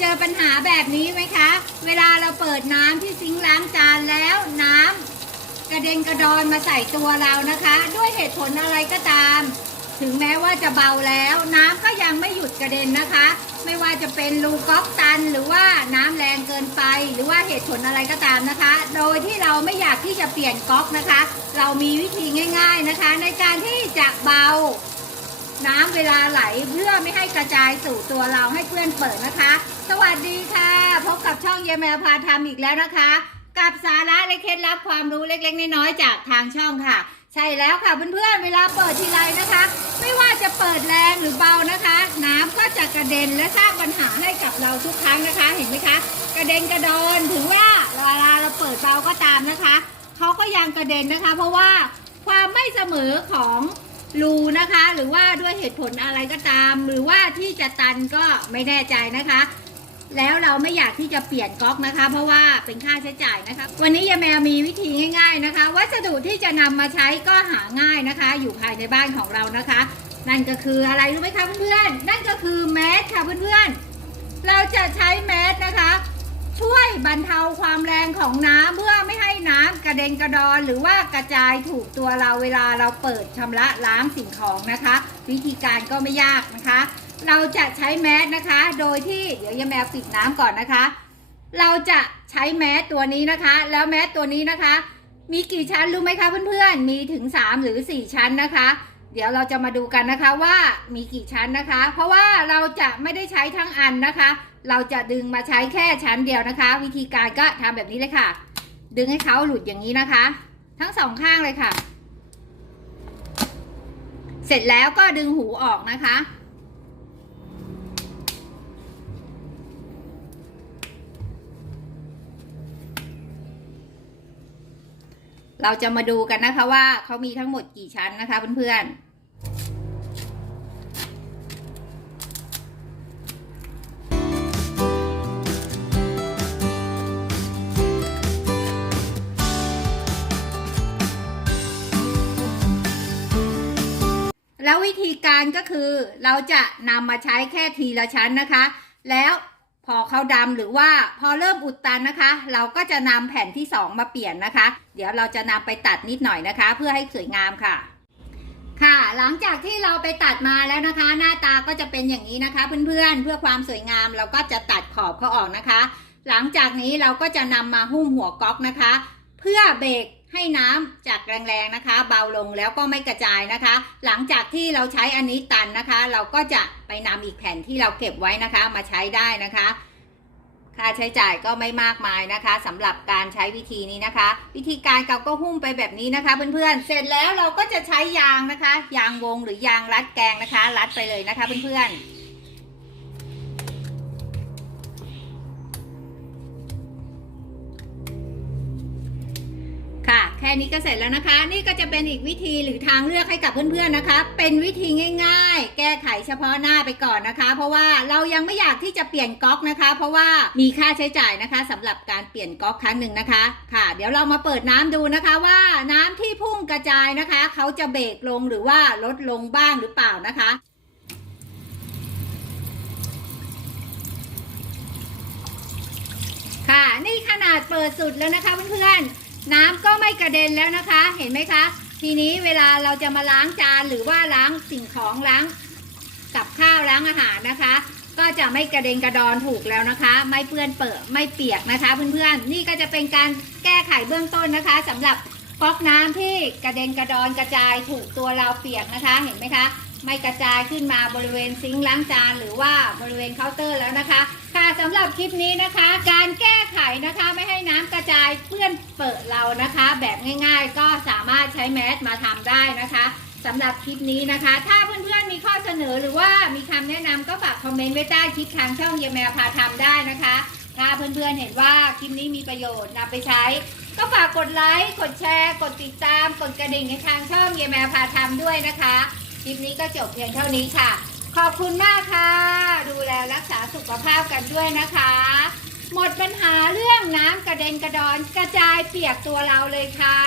เจอปัญหาแบบนี้ไหมคะ เวลาเราเปิดน้ำที่ซิงค์ล้างจานแล้วน้ำกระเด็นกระดอนมาใส่ตัวเรานะคะ ด้วยเหตุผลอะไรก็ตาม ถึงแม้ว่าจะเบาแล้ว น้ำก็ยังไม่หยุดกระเด็นนะคะ ไม่ว่าจะเป็นรูก๊อกตัน หรือว่าน้ำแรงเกินไป หรือว่าเหตุผลอะไรก็ตามนะคะ โดยที่เราไม่อยากที่จะเปลี่ยนก๊อกนะคะ เรามีวิธีง่าย ๆนะคะ ในการที่จะเบา น้ำเวลาไหลเพื่อไม่ให้กระจายสู่ตัวเราให้เพื่อนเปิดนะคะ สวัสดีค่ะ พบกับช่องเยแมวพาทำอีกแล้วนะคะ กับสาระและเคล็ดลับความรู้เล็กๆน้อยๆจากทางช่องค่ะ ใช่แล้วค่ะเพื่อนๆเวลาเปิดทีไรนะคะ ไม่ว่าจะเปิดแรงหรือเบานะคะ น้ำก็จะกระเด็นและสร้างปัญหาให้กับเราทุกครั้งนะคะ เห็นไหมคะ กระเด็นกระดอนถึงว่าเวลาเราเปิดเบาก็ตามนะคะเขาก็ยังกระเด็นนะคะ เพราะว่าความไม่เสมอของ รูนะคะ หรือว่าด้วยเหตุผลอะไรก็ตาม หรือว่าที่จะตันก็ไม่แน่ใจนะคะ แล้วเราไม่อยากที่จะเปลี่ยนก๊อกนะคะ เพราะว่าเป็นค่าใช้จ่ายนะคะ วันนี้ยาแมวมีวิธีง่าย ๆนะคะ วัสดุที่จะนำมาใช้ก็หาง่ายนะคะ อยู่ภายในบ้านของเรานะคะ นั่นก็คืออะไรรู้ไหมคะเพื่อนๆนั่นก็คือแมสค่ะเพื่อนๆเราจะใช้แมสนะคะ ช่วยบรรเทาความแรงของน้ำเพื่อ น้ำกระเด็นกระดอนหรือว่ากระจายถูกตัวเราเวลาเราเปิดชำระล้างสิ่งของนะคะ วิธีการก็ไม่ยากนะคะ เราจะใช้แมสนะคะ โดยที่เดี๋ยวยาแมวปิดน้ำก่อนนะคะ เราจะใช้แมสตัวนี้นะคะ แล้วแมสตัวนี้นะคะ มีกี่ชั้นรู้ไหมคะเพื่อนๆ มีถึง 3 หรือ 4 ชั้นนะคะ เดี๋ยวเราจะมาดูกันนะคะว่ามีกี่ชั้นนะคะ เพราะว่าเราจะไม่ได้ใช้ทั้งอันนะคะ เราจะดึงมาใช้แค่ชั้นเดียวนะคะ วิธีการก็ทำแบบนี้เลยค่ะ ดึงให้เขาหลุดอย่างนี้นะคะ ทั้งสองข้างเลยค่ะ เสร็จแล้วก็ดึงหูออกนะคะ เราจะมาดูกันนะคะว่าเขามีทั้งหมดกี่ชั้นนะคะเพื่อนๆ แล้ววิธีการก็คือเราจะนำมาใช้แค่ทีละชั้นนะคะ แล้วพอเขาดำหรือว่าพอเริ่มอุดตันนะคะ เราก็จะนำแผ่นที่ 2 มาเปลี่ยนนะคะ เดี๋ยวเราจะนำไปตัดนิดหน่อยนะคะ เพื่อให้สวยงามค่ะ ค่ะ หลังจากที่เราไปตัดมาแล้วนะคะ หน้าตาก็จะเป็นอย่างนี้นะคะ เพื่อนๆเพื่อความสวยงามเราก็จะตัดขอบเขาออกนะคะ หลังจากนี้เราก็จะนำมาหุ้มหัวก๊อกนะคะ เพื่อเบรก ให้น้ำจากแรงๆนะคะ เบาลงแล้วก็ไม่กระจายนะคะ หลังจากที่เราใช้อันนี้ตันนะคะ เราก็จะไปนำอีกแผ่นที่เราเก็บไว้นะคะ มาใช้ได้นะคะ ค่าใช้จ่ายก็ไม่มากมายนะคะสำหรับการใช้วิธีนี้นะคะ วิธีการเราก็หุ้มไปแบบนี้นะคะ เพื่อนๆ เสร็จแล้วเราก็จะใช้ยางนะคะ ยางวงหรือยางรัดแกงนะคะ รัดไปเลยนะคะ เพื่อนๆ ค่ะแค่นี้ก็เสร็จแล้วนะคะ นี่ก็จะเป็นอีกวิธีหรือทางเลือกให้กับเพื่อนๆนะคะ เป็นวิธีง่าย ๆ แก้ไขเฉพาะหน้าไปก่อนนะคะ เพราะว่าเรายังไม่อยากที่จะเปลี่ยนก๊อกนะคะ เพราะว่ามีค่าใช้จ่ายนะคะสำหรับการเปลี่ยนก๊อกครั้งหนึ่งนะคะ ค่ะ เดี๋ยวเรามาเปิดน้ำดูนะคะว่าน้ำที่พุ่งกระจายนะคะเขาจะเบรกลงหรือว่าลดลงบ้างหรือเปล่านะคะค่ะ นี่ขนาดเปิดสุดแล้วนะคะเพื่อนๆ น้ำก็ไม่กระเด็นแล้วนะคะ เห็นไหมคะ ทีนี้เวลาเราจะมาล้างจานหรือว่าล้างสิ่งของล้างกับข้าวล้างอาหารนะคะ ก็จะไม่กระเด็นกระดอนถูกแล้วนะคะ ไม่เปื้อนเปิดไม่เปียกนะคะเพื่อนๆนี่ก็จะเป็นการแก้ไขเบื้องต้นนะคะสำหรับก๊อกน้ำที่กระเด็นกระดอนกระจายถูกตัวเราเปียกนะคะ เห็นไหมคะ ไม่กระจายขึ้นมาบริเวณซิงค์ล้างจานหรือว่าบริเวณเคาน์เตอร์แล้วนะคะ ค่ะสำหรับคลิปนี้นะคะ การแก้ไขนะคะไม่ให้น้ำกระจายเปื้อนเปิดเรานะคะ แบบง่ายๆ ก็สามารถใช้แมสมาทำได้นะคะสำหรับคลิปนี้นะคะ ถ้าเพื่อนๆมีข้อเสนอหรือว่ามีคำแนะนำก็ฝากคอมเมนต์ไว้ใต้คลิปทางช่องเยแมวพาทำได้นะคะ ถ้าเพื่อนๆเห็นว่าคลิปนี้มีประโยชน์นำไปใช้ ก็ฝากกดไลค์กดแชร์ กดติดตาม กดกระดิ่งให้ทางช่องเยแมวพาทำด้วยนะคะคลิปนี้ก็จบเพียงเท่านี้ค่ะ ขอบคุณมากค่ะ ดูแลรักษาสุขภาพกันด้วยนะคะ หมดปัญหาเรื่องน้ำกระเด็นกระดอนกระจายเปียกตัวเราเลยค่ะ